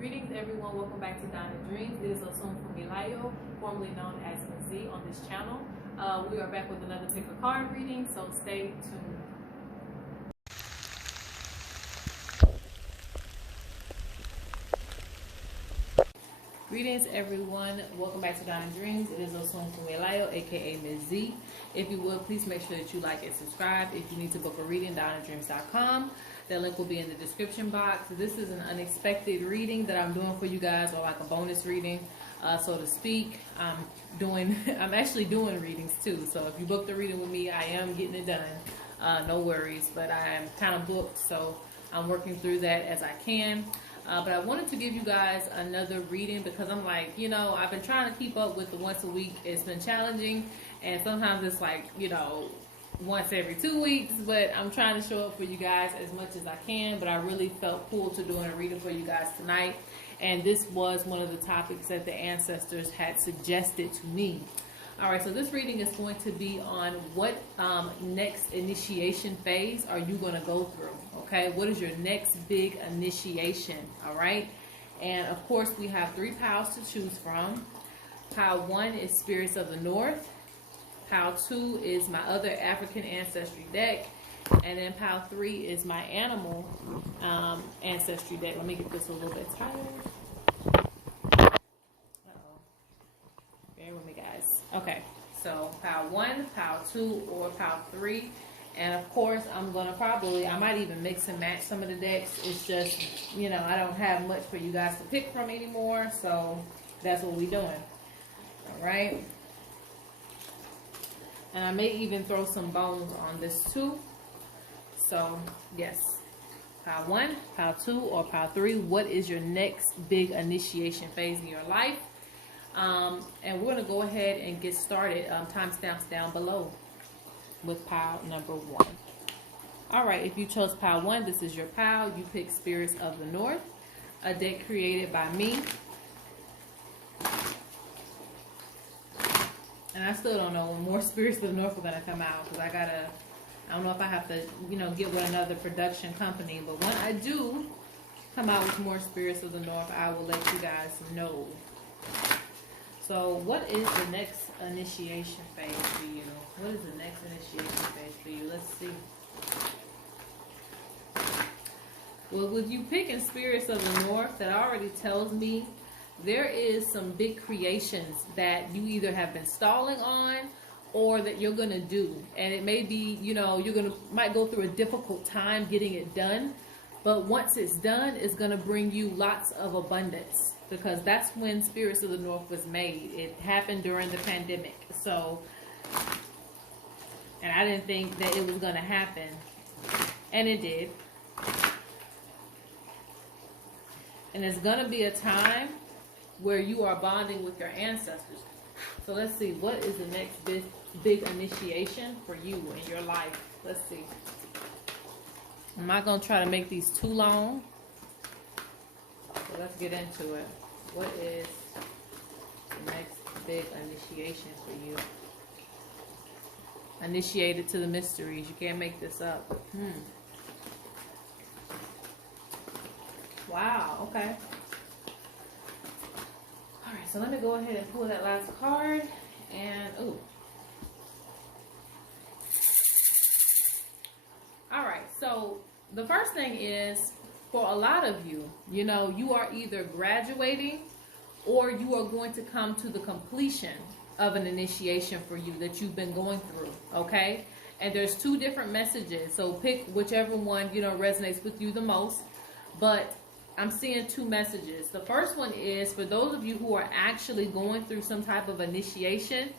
Greetings everyone, welcome back to Dreamz. It is ṣunfúnmiláyọ, formerly known as Ms.Z on this channel. We are back with another pick a card reading, so stay tuned. Greetings everyone, welcome back to Dreamz. It is ṣunfúnmiláyọ, aka Ms.Z. If you would, please make sure that you like and subscribe. If you need to book a reading, DreamZ.com. That link will be in the description box. This is an unexpected reading that I'm doing for you guys, or like a bonus reading, so to speak. I'm actually doing readings too. So if you booked a reading with me, I am getting it done. No worries, but I am kind of booked, so I'm working through that as I can. But I wanted to give you guys another reading because I'm like, I've been trying to keep up with the once a week. It's been challenging, and sometimes it's like, once every 2 weeks, but I'm trying to show up for you guys as much as I can. But I really felt pulled to doing a reading for you guys tonight, and this was one of the topics that the ancestors had suggested to me. All right, so this reading is going to be on what next initiation phase are you going to go through. Okay, what is your next big initiation? All right, and of course we have 3 piles to choose from. Pile 1 is Spirits of the North. Pile 2 is my other African ancestry deck, and then pile 3 is my animal ancestry deck. Let me get this a little bit tighter. Bear with me, guys. Okay, so pile 1, pile 2, or pile 3. And of course, I'm gonna I might even mix and match some of the decks. It's just, I don't have much for you guys to pick from anymore, so that's what we're doing. All right. And I may even throw some bones on this too. So yes, pile 1, pile 2, or pile 3. What is your next big initiation phase in your life? And we're gonna go ahead and get started. Timestamps down below with pile number 1. All right, if you chose pile 1, this is your pile. You pick Spirits of the North, a deck created by me. And I still don't know when more Spirits of the North are gonna come out, because I don't know if I have to, get with another production company. But when I do come out with more Spirits of the North, I will let you guys know. So what is the next initiation phase for you? What is the next initiation phase for you? Let's see. Well, with you picking Spirits of the North, that already tells me there is some big creations that you either have been stalling on or that you're going to do. And it may be, might go through a difficult time getting it done. But once it's done, it's going to bring you lots of abundance, because that's when Spirits of the North was made. It happened during the pandemic. So, and I didn't think that it was going to happen. And it did. And it's going to be a time where you are bonding with your ancestors. So let's see, what is the next big initiation for you in your life? Let's see. I'm not going to try to make these too long. So let's get into it. What is the next big initiation for you? Initiated to the mysteries. You can't make this up. Wow, okay. Alright, so let me go ahead and pull that last card. And, ooh. Alright, so the first thing is, for a lot of you, you are either graduating or you are going to come to the completion of an initiation for you that you've been going through, okay? And there's 2 different messages, so pick whichever one, resonates with you the most. But I'm seeing 2 messages. The first one is for those of you who are actually going through some type of initiation.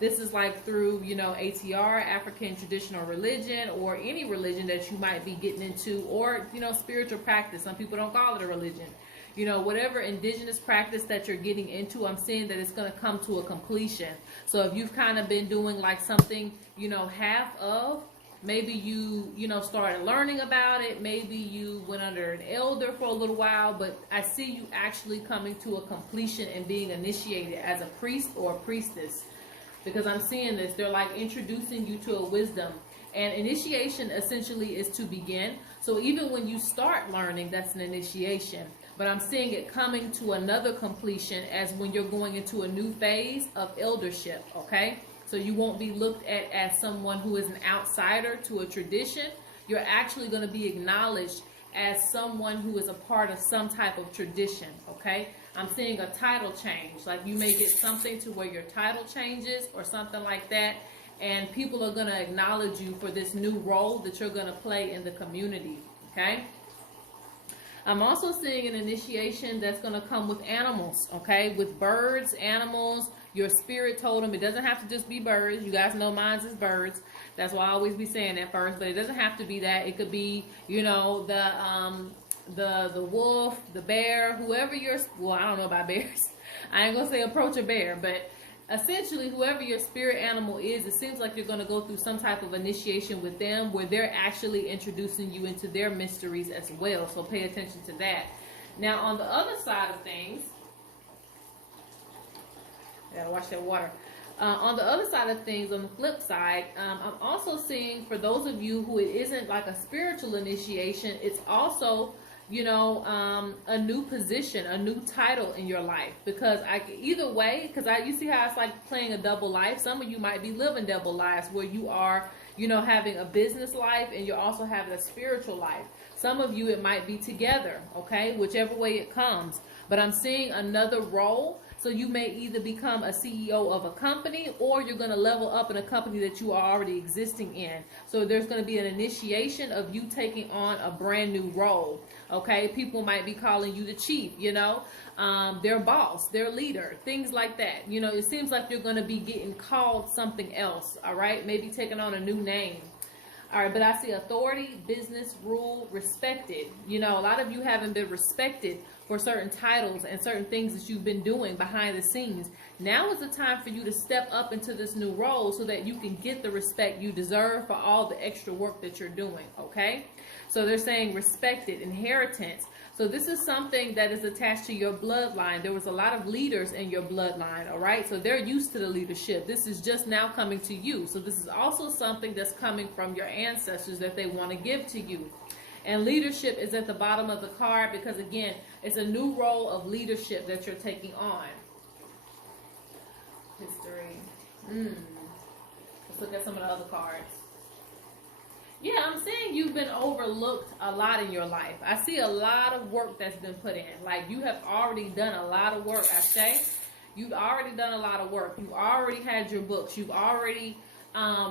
This is like through, ATR, African traditional religion, or any religion that you might be getting into, or, spiritual practice. Some people don't call it a religion. Whatever indigenous practice that you're getting into, I'm seeing that it's going to come to a completion. So if you've kind of been doing like something, half of, maybe you, started learning about it. Maybe you went under an elder for a little while, but I see you actually coming to a completion and being initiated as a priest or a priestess. Because I'm seeing this, they're like introducing you to a wisdom. And initiation essentially is to begin. So even when you start learning, that's an initiation. but I'm seeing it coming to another completion as when you're going into a new phase of eldership, okay? So you won't be looked at as someone who is an outsider to a tradition. You're actually going to be acknowledged as someone who is a part of some type of tradition, okay? I'm seeing a title change. Like you may get something to where your title changes or something like that, and people are going to acknowledge you for this new role that you're going to play in the community, okay? I'm also seeing an initiation that's going to come with animals, okay? With birds, animals, your spirit totem. It doesn't have to just be birds. You guys know mine is birds. That's why I always be saying that first, but it doesn't have to be that. It could be, you know, the wolf, the bear, whoever your, well, I don't know about bears. I ain't gonna say approach a bear, but essentially whoever your spirit animal is, it seems like you're going to go through some type of initiation with them where they're actually introducing you into their mysteries as well. So pay attention to that. Now on the other side of things, gotta watch that water. On the other side of things, on the flip side, I'm also seeing for those of you who it isn't like a spiritual initiation, it's also, you know, a new position, a new title in your life. Because either way, because you see how it's like playing a double life. Some of you might be living double lives where you are, you know, having a business life and you're also having a spiritual life. Some of you, it might be together, okay, whichever way it comes. But I'm seeing another role. So you may either become a CEO of a company or you're going to level up in a company that you are already existing in. So there's going to be an initiation of you taking on a brand new role. Okay, people might be calling you the chief, you know, their boss, their leader, things like that. You know, it seems like you're going to be getting called something else. All right, maybe taking on a new name. All right, but I see authority, business, rule, respected. You know, a lot of you haven't been respected for certain titles and certain things that you've been doing behind the scenes. Now is the time for you to step up into this new role so that you can get the respect you deserve for all the extra work that you're doing, okay? So they're saying respected, inheritance. So this is something that is attached to your bloodline. There was a lot of leaders in your bloodline, all right? So they're used to the leadership. This is just now coming to you. So this is also something that's coming from your ancestors that they want to give to you. And leadership is at the bottom of the card because, again, it's a new role of leadership that you're taking on. History. Let's look at some of the other cards. Yeah, I'm saying you've been overlooked a lot in your life. I see a lot of work that's been put in. Like, you have already done a lot of work, I say. You've already done a lot of work. You've already had your books. You've already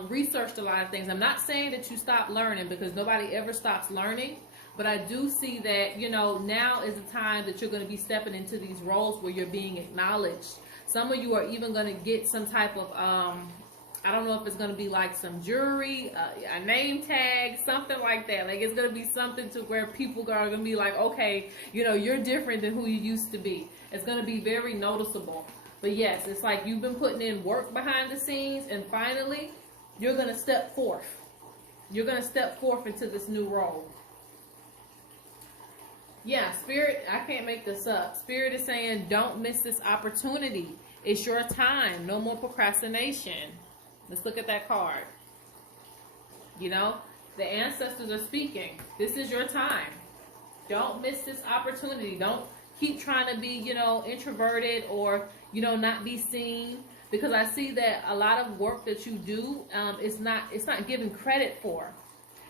researched a lot of things. I'm not saying that you stop learning because nobody ever stops learning. But I do see that, you know, now is the time that you're going to be stepping into these roles where you're being acknowledged. Some of you are even going to get some type of, I don't know if it's going to be like some jewelry, a name tag, something like that. Like it's going to be something to where people are going to be like, okay, you know, you're different than who you used to be. It's going to be very noticeable. But yes, it's like you've been putting in work behind the scenes and finally you're going to step forth. You're going to step forth into this new role. Yeah, Spirit, I can't make this up. Spirit is saying, don't miss this opportunity. It's your time. No more procrastination. Let's look at that card. You know, the ancestors are speaking. This is your time. Don't miss this opportunity. Don't keep trying to be, you know, introverted or, you know, not be seen. Because I see that a lot of work that you do, it's not given credit for.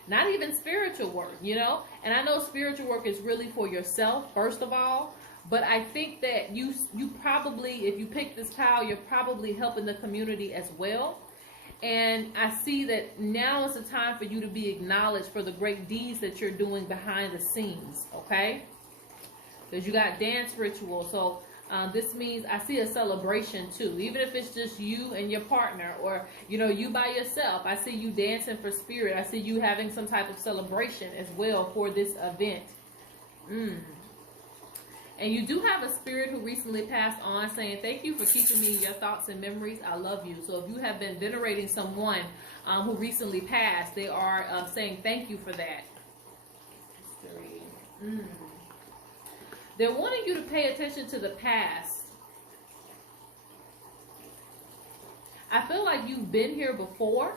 Not even spiritual work, you know. And I know spiritual work is really for yourself, first of all. But I think that you probably, if you pick this pile, you're probably helping the community as well. And I see that now is the time for you to be acknowledged for the great deeds that you're doing behind the scenes, okay? Because you got dance ritual. So this means I see a celebration too. Even if it's just you and your partner or, you know, you by yourself. I see you dancing for spirit. I see you having some type of celebration as well for this event. And you do have a spirit who recently passed on saying, thank you for keeping me in your thoughts and memories. I love you. So if you have been venerating someone who recently passed, they are saying thank you for that. They're wanting you to pay attention to the past. I feel like you've been here before.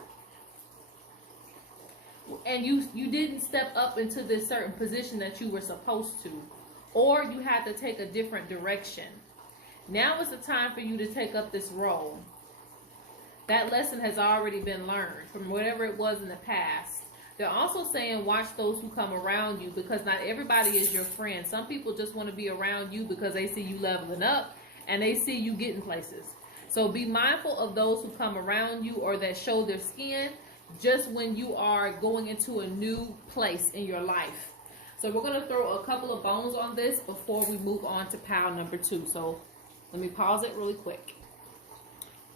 And you didn't step up into this certain position that you were supposed to. or you had to take a different direction. Now is the time for you to take up this role. That lesson has already been learned from whatever it was in the past. They're also saying watch those who come around you, because not everybody is your friend. Some people just want to be around you because they see you leveling up and they see you getting places. So be mindful of those who come around you or that show their skin just when you are going into a new place in your life. So we're going to throw a couple of bones on this before we move on to pile number 2. So let me pause it really quick.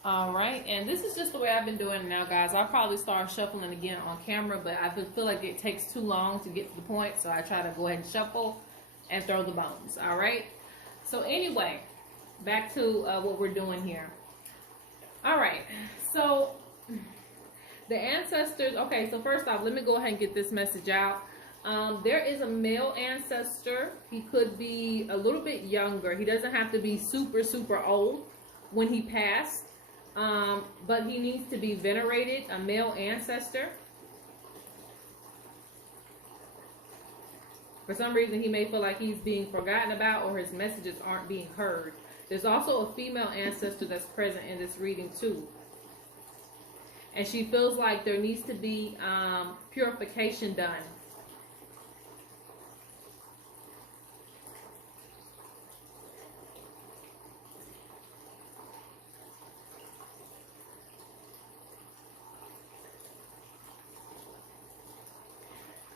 All right, and this is just the way I've been doing it now, guys. I'll probably start shuffling again on camera, but I feel like it takes too long to get to the point, so I try to go ahead and shuffle and throw the bones. All right, so anyway, back to what we're doing here. All right, so the ancestors. Okay, so first off, let me go ahead and get this message out. There is a male ancestor. He could be a little bit younger. He doesn't have to be super, super old when he passed, but he needs to be venerated, a male ancestor. For some reason, he may feel like he's being forgotten about or his messages aren't being heard. There's also a female ancestor that's present in this reading too. And she feels like there needs to be purification done.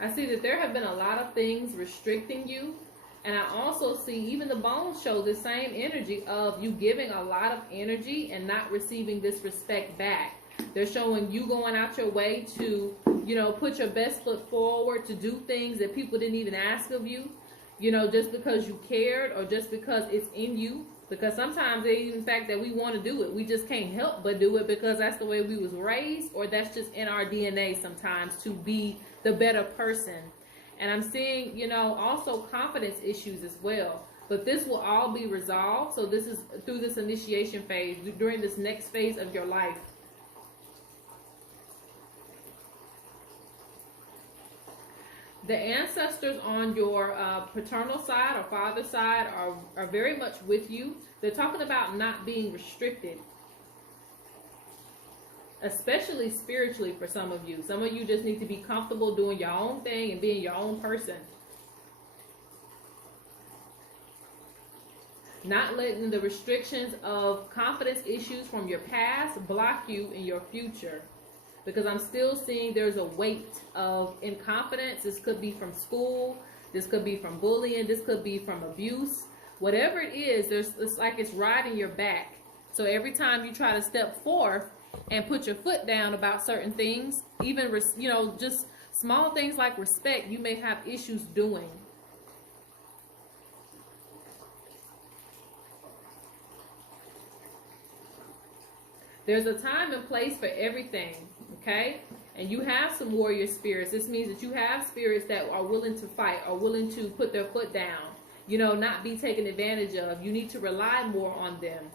I see that there have been a lot of things restricting you. And I also see even the bones show the same energy of you giving a lot of energy and not receiving this respect back. They're showing you going out your way to, you know, put your best foot forward, to do things that people didn't even ask of you, you know, just because you cared or just because it's in you. Because sometimes it even the fact that we want to do it, we just can't help but do it because that's the way we was raised, or that's just in our DNA sometimes to be the better person. And I'm seeing, you know, also confidence issues as well. But this will all be resolved. So this is through this initiation phase, during this next phase of your life. The ancestors on your paternal side or father's side are very much with you. They're talking about not being restricted, especially spiritually for some of you. Some of you just need to be comfortable doing your own thing and being your own person. Not letting the restrictions of confidence issues from your past block you in your future. Because I'm still seeing there's a weight of inconfidence. This could be from school. This could be from bullying. This could be from abuse. Whatever it is, it's like it's riding your back. So every time you try to step forth and put your foot down about certain things, even, you know, just small things like respect, you may have issues doing. There's a time and place for everything, okay? And you have some warrior spirits. This means that you have spirits that are willing to fight, are willing to put their foot down, you know, not be taken advantage of. You need to rely more on them.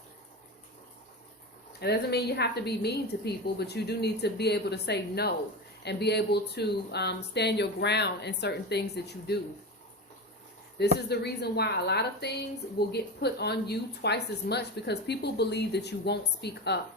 It doesn't mean you have to be mean to people, but you do need to be able to say no and be able to stand your ground in certain things that you do. This is the reason why a lot of things will get put on you twice as much, because people believe that you won't speak up.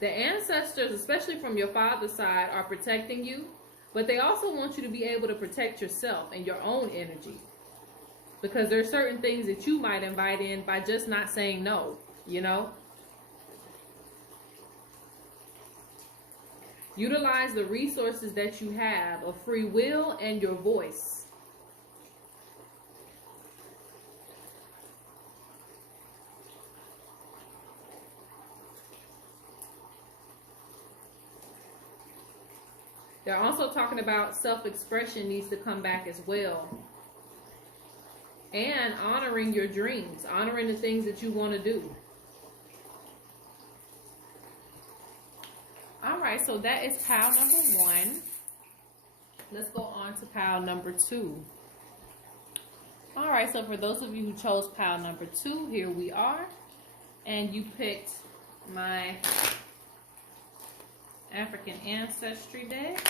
The ancestors, especially from your father's side, are protecting you, but they also want you to be able to protect yourself and your own energy. Because there are certain things that you might invite in by just not saying no, you know? Utilize the resources that you have of free will and your voice. They're also talking about self-expression needs to come back as well. And honoring your dreams, honoring the things that you want to do. All right, so that is pile number 1. Let's go on to pile number 2. All right, so for those of you who chose pile number 2, here we are. And you picked my African Ancestry deck.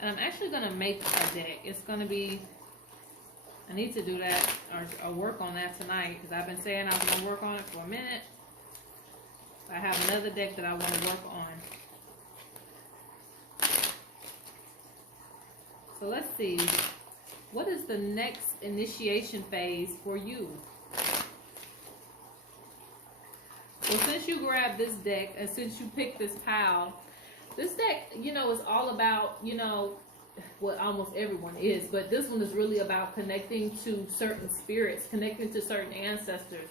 And I'm actually going to make a deck. It's going to be, I need to do that or work on that tonight because I've been saying I was going to work on it for a minute. I have another deck that I want to work on. So let's see. What is the next initiation phase for you? Well, since you grabbed this deck and since you picked this pile, this deck, you know, is all about, you know, what almost everyone is, but this one is really about connecting to certain spirits, connecting to certain ancestors.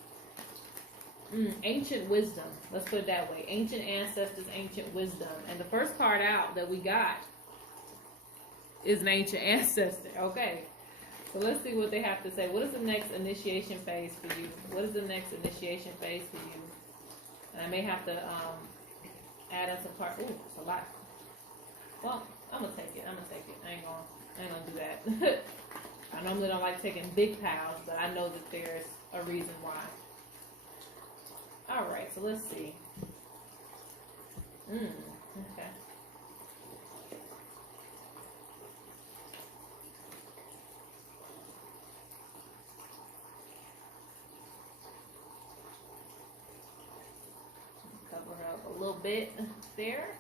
Ancient wisdom. Let's put it that way. Ancient ancestors, ancient wisdom. And the first card out that we got is an ancient ancestor. Okay. So let's see what they have to say. What is the next initiation phase for you? What is the next initiation phase for you? And I may have to add in some cards. Ooh, it's a lot. Well, I'm gonna take it. I ain't gonna do that. I normally don't like taking big piles, but I know that there's a reason why. All right, so let's see. Okay. Cover up a little bit there.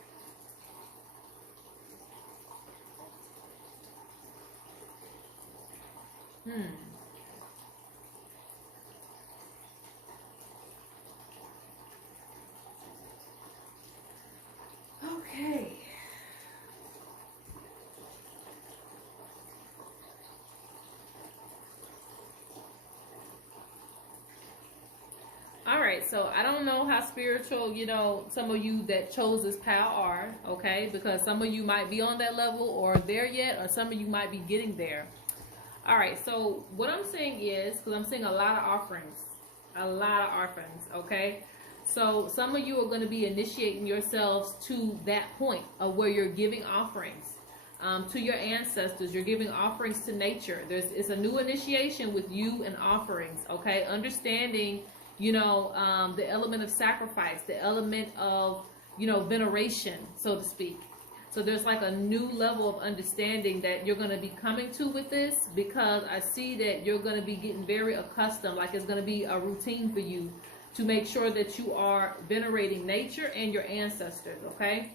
Okay. All right, so I don't know how spiritual, you know, some of you that chose this pile are, okay? Because some of you might be on that level or there yet, or some of you might be getting there. All right, so what I'm saying is, because I'm seeing a lot of offerings, okay? So some of you are going to be initiating yourselves to that point of where you're giving offerings to your ancestors. You're giving offerings to nature. It's a new initiation with you and offerings, okay? Understanding, you know, the element of sacrifice, the element of, you know, veneration, so to speak. So there's like a new level of understanding that you're going to be coming to with this, because I see that you're going to be getting very accustomed, like it's going to be a routine for you to make sure that you are venerating nature and your ancestors, okay?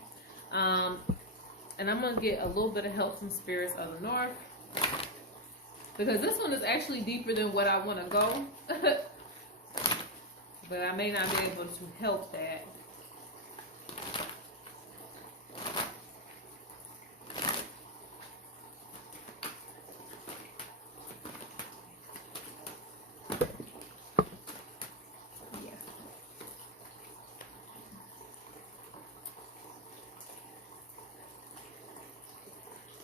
And I'm going to get a little bit of help from spirits of the north, because this one is actually deeper than what I want to go. But I may not be able to help that.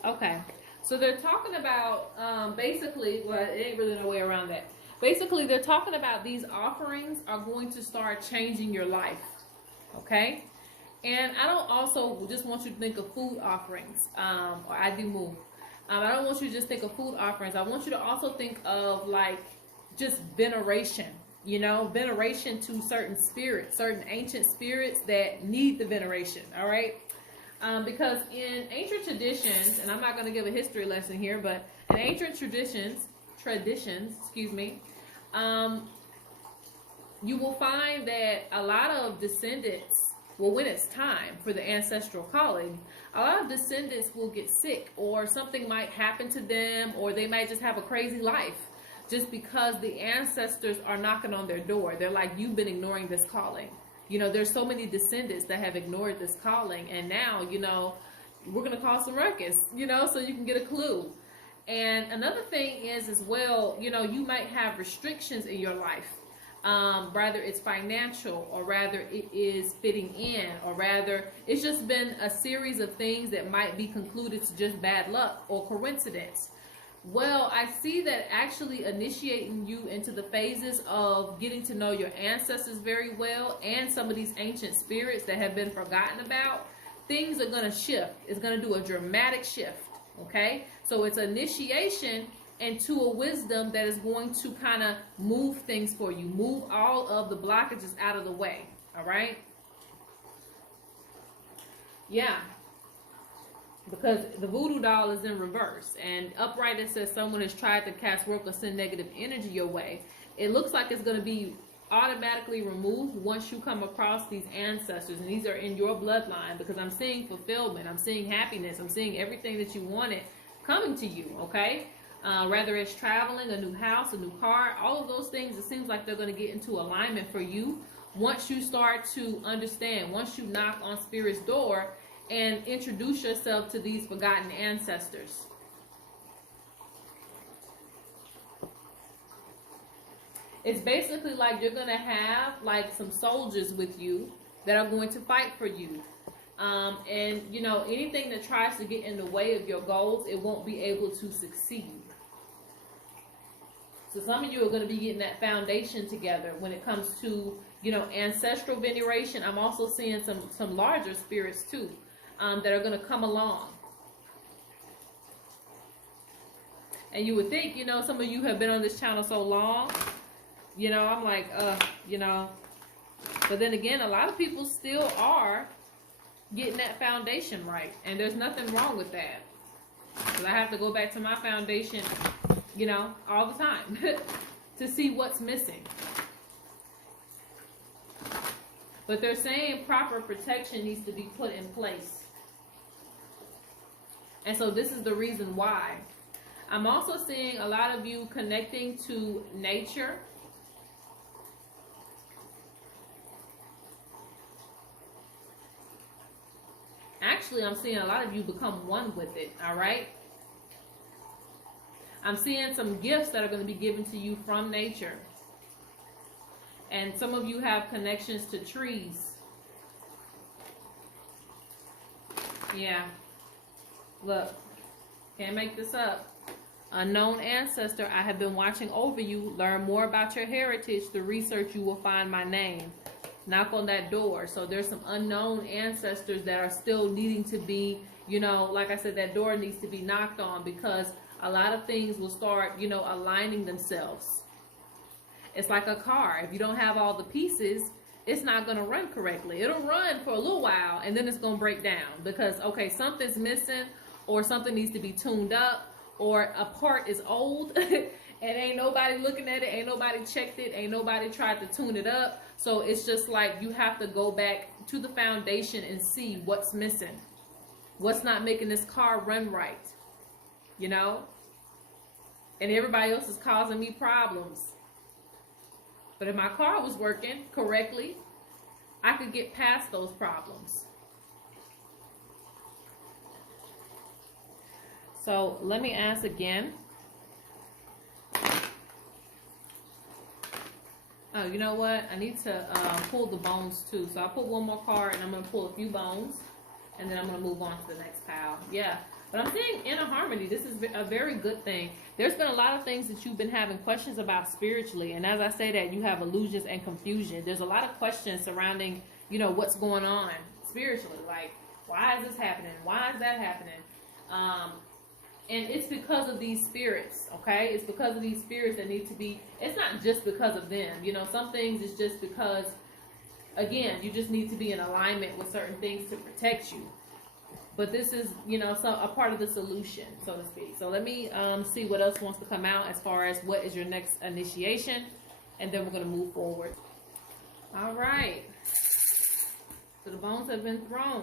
Okay, so they're talking about basically, well, it ain't really no way around that. Basically, they're talking about these offerings are going to start changing your life, okay? And I don't also just want you to think of food offerings, or I do move. I don't want you to just think of food offerings. I want you to also think of like just veneration, you know, veneration to certain spirits, certain ancient spirits that need the veneration, all right? Because in ancient traditions, and I'm not going to give a history lesson here, but in ancient traditions, excuse me, you will find that a lot of descendants, well, when it's time for the ancestral calling, a lot of descendants will get sick, or something might happen to them, or they might just have a crazy life just because the ancestors are knocking on their door. They're like, you've been ignoring this calling. You know, there's so many descendants that have ignored this calling, and now, you know, we're going to cause some ruckus, you know, so you can get a clue. And another thing is as well, you know, you might have restrictions in your life. Rather it's financial, or rather it is fitting in, or rather it's just been a series of things that might be concluded to just bad luck or coincidence. Well, I see that actually initiating you into the phases of getting to know your ancestors very well, and some of these ancient spirits that have been forgotten about, things are going to shift. It's going to do a dramatic shift, okay? So it's initiation and to a wisdom that is going to kind of move things for you, move all of the blockages out of the way. All right. Yeah. Because the voodoo doll is in reverse, and upright it says someone has tried to cast, work, or send negative energy your way. It looks like it's going to be automatically removed once you come across these ancestors, and these are in your bloodline, because I'm seeing fulfillment, I'm seeing happiness, I'm seeing everything that you wanted coming to you. Okay, whether it's traveling, a new house, a new car, all of those things, it seems like they're going to get into alignment for you once you start to understand, once you knock on Spirit's door and introduce yourself to these forgotten ancestors. It's basically like you're going to have like some soldiers with you that are going to fight for you. And, you know, anything that tries to get in the way of your goals, it won't be able to succeed. So some of you are going to be getting that foundation together when it comes to, you know, ancestral veneration. I'm also seeing some larger spirits too, that are going to come along. And you would think, you know, some of you have been on this channel so long, you know, I'm like, you know, but then again, a lot of people still are getting that foundation right. And there's nothing wrong with that. Because I have to go back to my foundation, you know, all the time to see what's missing. But they're saying proper protection needs to be put in place. And so this is the reason why. I'm also seeing a lot of you connecting to nature. Actually, I'm seeing a lot of you become one with it, all right? I'm seeing some gifts that are going to be given to you from nature. And some of you have connections to trees. Yeah. Look, can't make this up. Unknown ancestor, I have been watching over you. Learn more about your heritage. Through research, you will find my name. Knock on that door. So there's some unknown ancestors that are still needing to be, you know, like I said, that door needs to be knocked on, because a lot of things will start, you know, aligning themselves. It's like a car. If you don't have all the pieces, it's not going to run correctly. It'll run for a little while and then it's going to break down because, okay, something's missing, or something needs to be tuned up, or a part is old and ain't nobody looking at it, ain't nobody checked it, ain't nobody tried to tune it up. So it's just like you have to go back to the foundation and see what's missing, what's not making this car run right, you know? And everybody else is causing me problems. But if my car was working correctly, I could get past those problems. So let me ask again. Oh, you know what? I need to pull the bones too. So I'll pull one more card and I'm going to pull a few bones. And then I'm going to move on to the next pile. Yeah. But I'm seeing inner harmony. This is a very good thing. There's been a lot of things that you've been having questions about spiritually. And as I say that, you have illusions and confusion. There's a lot of questions surrounding, you know, what's going on spiritually. Like, why is this happening? Why is that happening? And it's because of these spirits, okay? It's because of these spirits that need to be, it's not just because of them. You know, some things is just because, again, you just need to be in alignment with certain things to protect you. But this is, you know, so a part of the solution, so to speak. So let me see what else wants to come out as far as what is your next initiation. And then we're going to move forward. All right. So the bones have been thrown.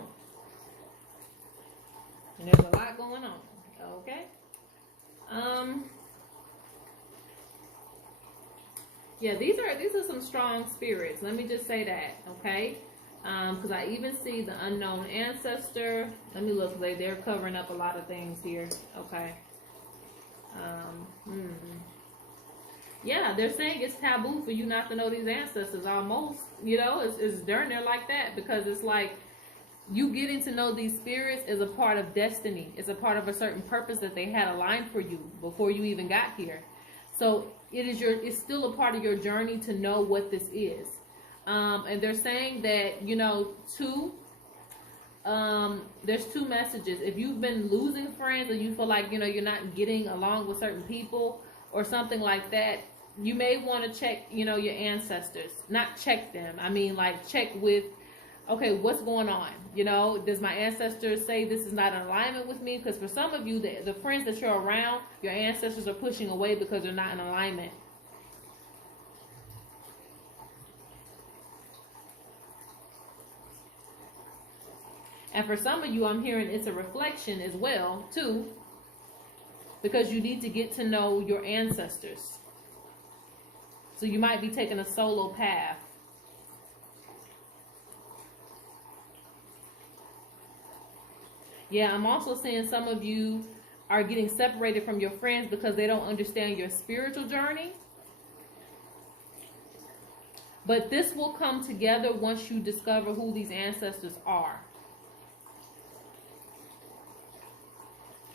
And there's a lot going on. Okay. Yeah, these are some strong spirits. Let me just say that, okay? Because I even see the unknown ancestor. Let me look. They're covering up a lot of things here. Okay. Yeah, they're saying it's taboo for you not to know these ancestors. Almost, you know, it's darn near like that, because it's like you getting to know these spirits is a part of destiny. It's a part of a certain purpose that they had aligned for you before you even got here. So it's still a part of your journey to know what this is. And they're saying that, you know, there's two messages. If you've been losing friends, or you feel like, you know, you're not getting along with certain people or something like that, you may want to check, you know, your ancestors. Not check them. I mean, like, check with, okay, what's going on? You know, does my ancestors say this is not in alignment with me? Because for some of you, the friends that you're around, your ancestors are pushing away because they're not in alignment. And for some of you, I'm hearing it's a reflection as well, too, because you need to get to know your ancestors. So you might be taking a solo path. Yeah, I'm also seeing some of you are getting separated from your friends because they don't understand your spiritual journey. But this will come together once you discover who these ancestors are.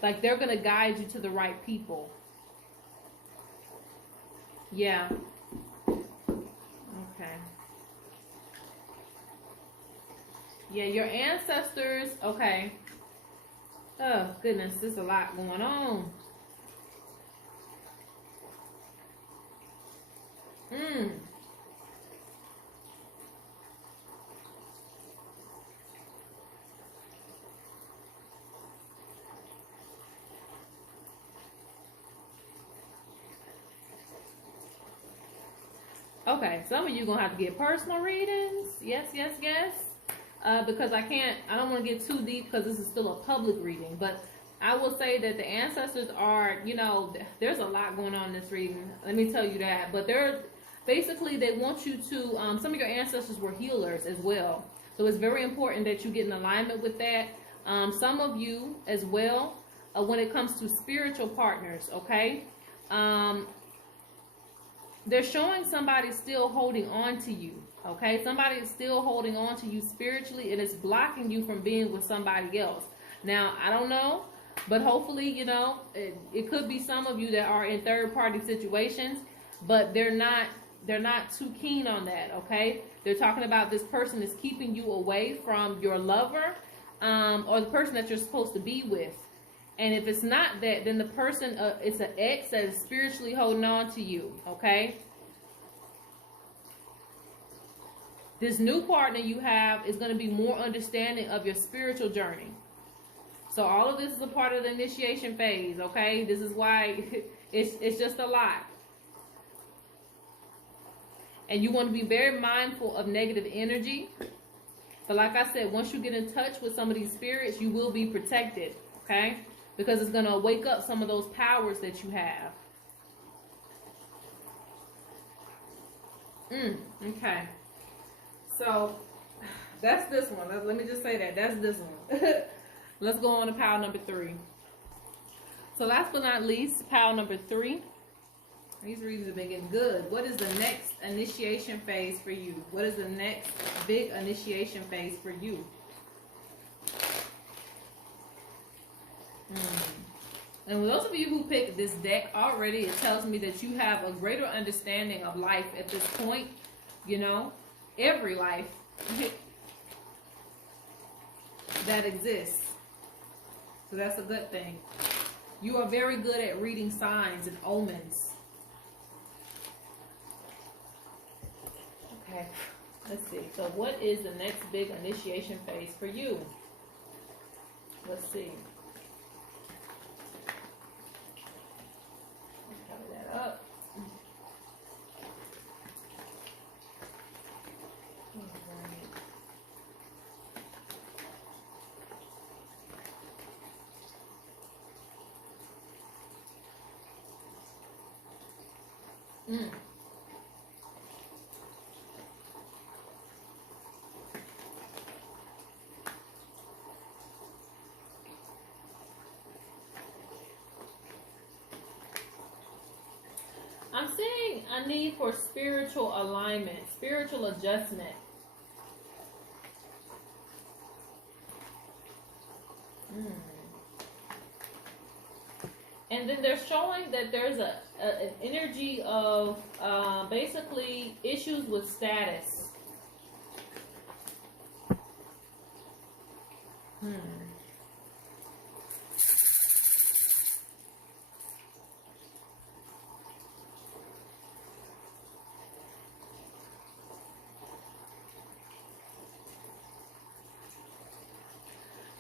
Like, they're going to guide you to the right people. Yeah. Okay. Yeah, your ancestors, okay. Oh, goodness, there's a lot going on. Okay, some of you gonna have to get personal readings. Yes, yes, yes. Because I don't want to get too deep because this is still a public reading. But I will say that the ancestors are, you know, there's a lot going on in this reading. Let me tell you that. But they're basically, they want you to, some of your ancestors were healers as well. So it's very important that you get in alignment with that. Some of you as well, when it comes to spiritual partners, okay? They're showing somebody still holding on to you, okay? Somebody is still holding on to you spiritually, and it's blocking you from being with somebody else. Now, I don't know, but hopefully, you know, it could be some of you that are in third-party situations, but they're not too keen on that, okay? They're talking about this person is keeping you away from your lover, or the person that you're supposed to be with. And if it's not that, then the person, it's an ex that is spiritually holding on to you, okay? This new partner you have is going to be more understanding of your spiritual journey. So all of this is a part of the initiation phase, okay? This is why it's just a lot. And you want to be very mindful of negative energy. But like I said, once you get in touch with some of these spirits, you will be protected, okay? Because it's going to wake up some of those powers that you have. Okay. So, that's this one. Let me just say that. That's this one. Let's go on to pile number 3. So, last but not least, pile number 3. These readings have been getting good. What is the next initiation phase for you? What is the next big initiation phase for you? And with those of you who picked this deck already, it tells me that you have a greater understanding of life at this point. You know, every life that exists. So that's a good thing. You are very good at reading signs and omens. Okay, let's see. So what is the next big initiation phase for you? Let's see. Up. I'm seeing a need for spiritual alignment, spiritual adjustment. And then they're showing that there's an energy of basically issues with status.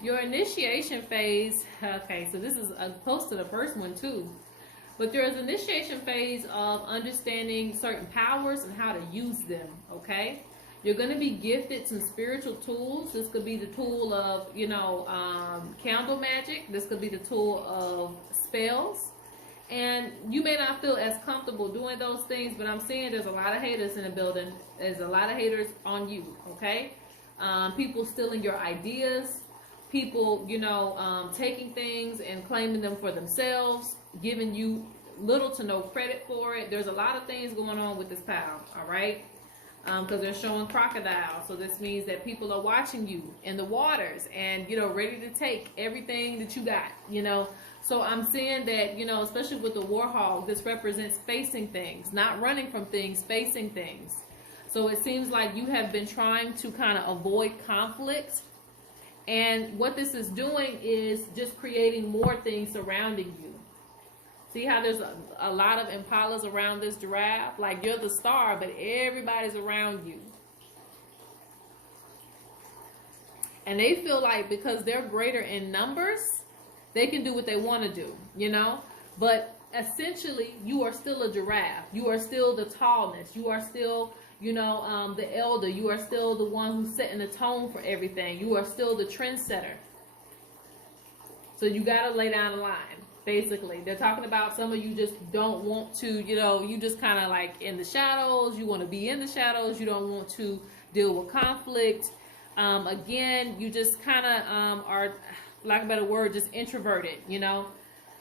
Your initiation phase, okay, so this is opposed to the first one too. But there's an initiation phase of understanding certain powers and how to use them, okay? You're going to be gifted some spiritual tools. This could be the tool of, candle magic. This could be the tool of spells. And you may not feel as comfortable doing those things, but I'm seeing there's a lot of haters in the building. There's a lot of haters on you, okay? People stealing your ideas. People, taking things and claiming them for themselves, giving you little to no credit for it. There's a lot of things going on with this pal, all right? Because they're showing crocodile. So this means that people are watching you in the waters and, ready to take everything that you got, So I'm seeing that, especially with the warhog, this represents facing things, not running from things, facing things. So it seems like you have been trying to kind of avoid conflict. And what this is doing is just creating more things surrounding you. See how there's a lot of impalas around this giraffe? Like you're the star, but everybody's around you. And they feel like because they're greater in numbers, they can do what they want to do, But essentially, you are still a giraffe. You are still the tallness. You are still... the elder. You are still the one who's setting the tone for everything. You are still the trendsetter. So you got to lay down the line, basically. They're talking about some of you just don't want to, you just kind of like in the shadows. You want to be in the shadows. You don't want to deal with conflict. Again, you just kind of are, lack of a better word, just introverted,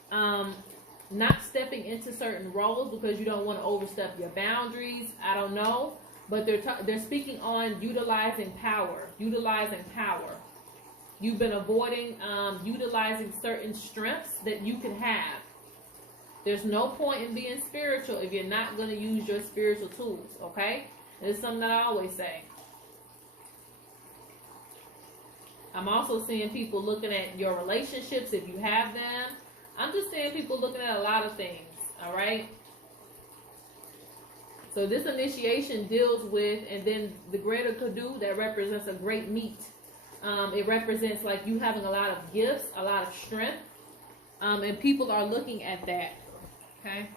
not stepping into certain roles because you don't want to overstep your boundaries. I don't know. But they're speaking on utilizing power. Utilizing power. You've been avoiding utilizing certain strengths that you can have. There's no point in being spiritual if you're not going to use your spiritual tools, okay? It's something that I always say. I'm also seeing people looking at your relationships if you have them. I'm just seeing people looking at a lot of things, all right? So this initiation deals with, and then the greater kudu, that represents a great meat. It represents like you having a lot of gifts, a lot of strength, and people are looking at that, okay?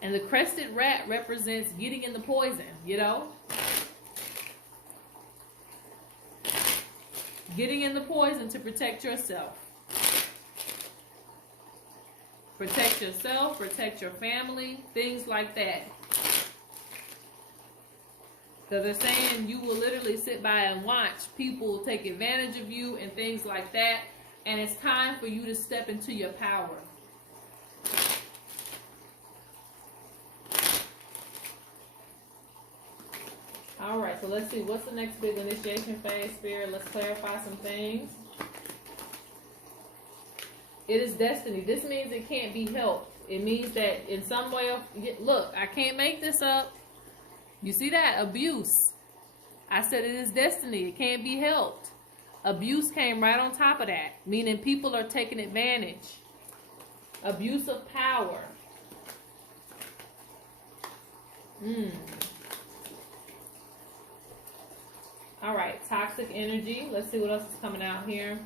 And the crested rat represents getting in the poison, Getting in the poison to protect yourself. Protect yourself, protect your family, things like that. Because they're saying you will literally sit by and watch people take advantage of you and things like that. And it's time for you to step into your power. Alright, so let's see. What's the next big initiation phase, Spirit? Let's clarify some things. It is destiny. This means it can't be helped. It means that in some way, look, I can't make this up. You see that? Abuse. I said it is destiny. It can't be helped. Abuse came right on top of that, meaning people are taking advantage. Abuse of power. All right, toxic energy. Let's see what else is coming out here.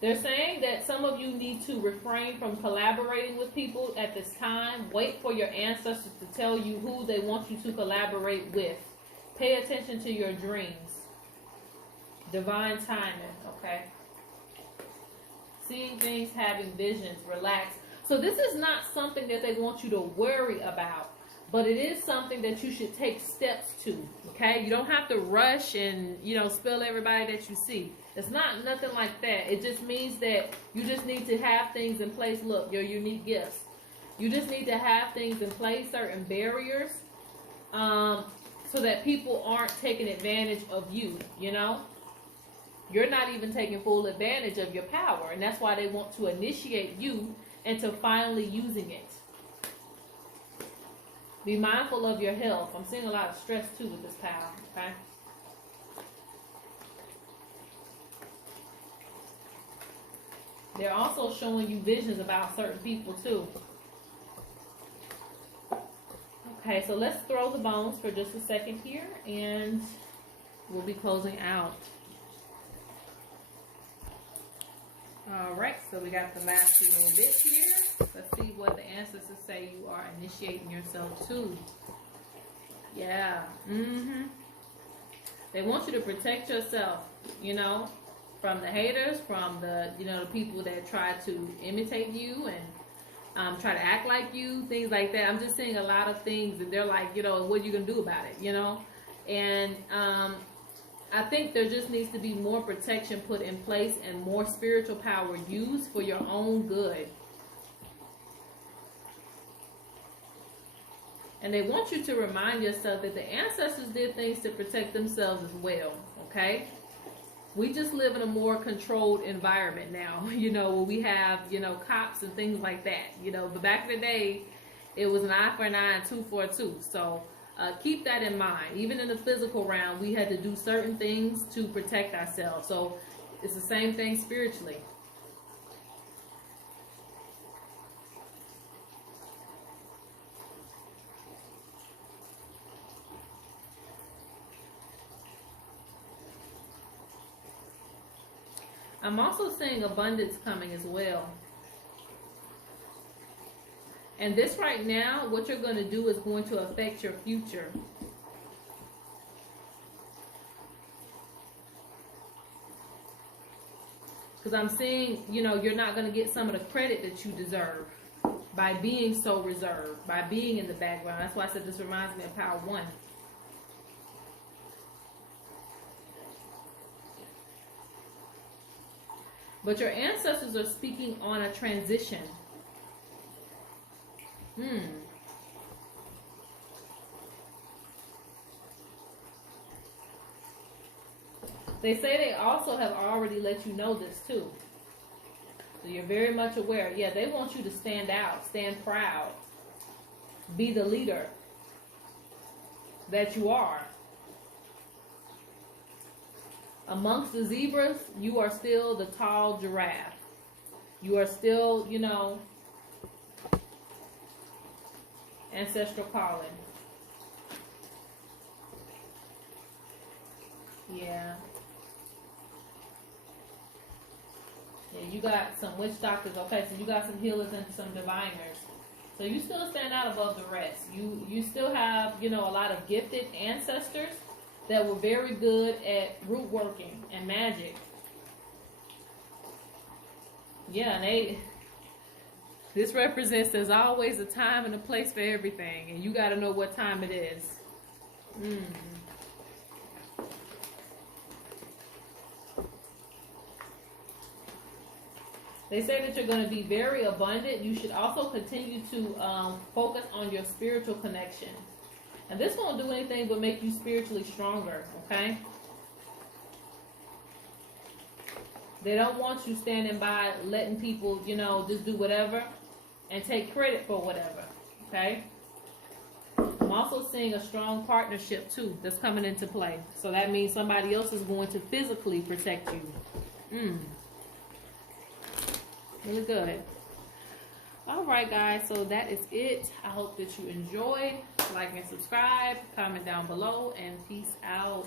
They're saying that some of you need to refrain from collaborating with people at this time. Wait for your ancestors to tell you who they want you to collaborate with. Pay attention to your dreams. Divine timing, okay? Seeing things, having visions, relax. So this is not something that they want you to worry about, but it is something that you should take steps to, okay? You don't have to rush and, spill everybody that you see. It's not nothing like that. It just means that you just need to have things in place. Look, your unique gifts. You just need to have things in place, certain barriers, so that people aren't taking advantage of you, You're not even taking full advantage of your power, and that's why they want to initiate you into finally using it. Be mindful of your health. I'm seeing a lot of stress too with this pile, okay? They're also showing you visions about certain people too. Okay, so let's throw the bones for just a second here, and we'll be closing out. All right, so we got the last few little bits here. Let's see what the ancestors say you are initiating yourself to. Yeah. They want you to protect yourself, you know, from the haters, from the, you know, the people that try to imitate you and try to act like you, things like that. I'm just seeing a lot of things, and they're like, you know, what are you going to do about it, you know? And I think there just needs to be more protection put in place and more spiritual power used for your own good. And they want you to remind yourself that the ancestors did things to protect themselves as well, okay? We just live in a more controlled environment now, you know, where we have, you know, cops and things like that, you know. But back in the day, it was an eye for an eye and tooth for a tooth. So keep that in mind. Even in the physical realm, we had to do certain things to protect ourselves. So it's the same thing spiritually. I'm also seeing abundance coming as well. And this right now, what you're going to do is going to affect your future. Because I'm seeing, you know, you're not going to get some of the credit that you deserve by being so reserved, by being in the background. That's why I said this reminds me of Power 1. But your ancestors are speaking on a transition. They say they also have already let you know this too. So you're very much aware. Yeah, they want you to stand out, stand proud, be the leader that you are. Amongst the zebras, you are still the tall giraffe. You are still, you know, ancestral calling. Yeah. Yeah, you got some witch doctors. Okay, so you got some healers and some diviners. So you still stand out above the rest. You still have, you know, a lot of gifted ancestors that were very good at root working and magic. Yeah, and this represents there's always a time and a place for everything, and you got to know what time it is. They say that you're going to be very abundant. You should also continue to focus on your spiritual connection. And this won't do anything but make you spiritually stronger, okay? They don't want you standing by letting people, you know, just do whatever and take credit for whatever, okay? I'm also seeing a strong partnership, too, that's coming into play. So that means somebody else is going to physically protect you. Really good. All right, guys, so that is it. I hope that you enjoyed. Like and subscribe, comment down below, and peace out.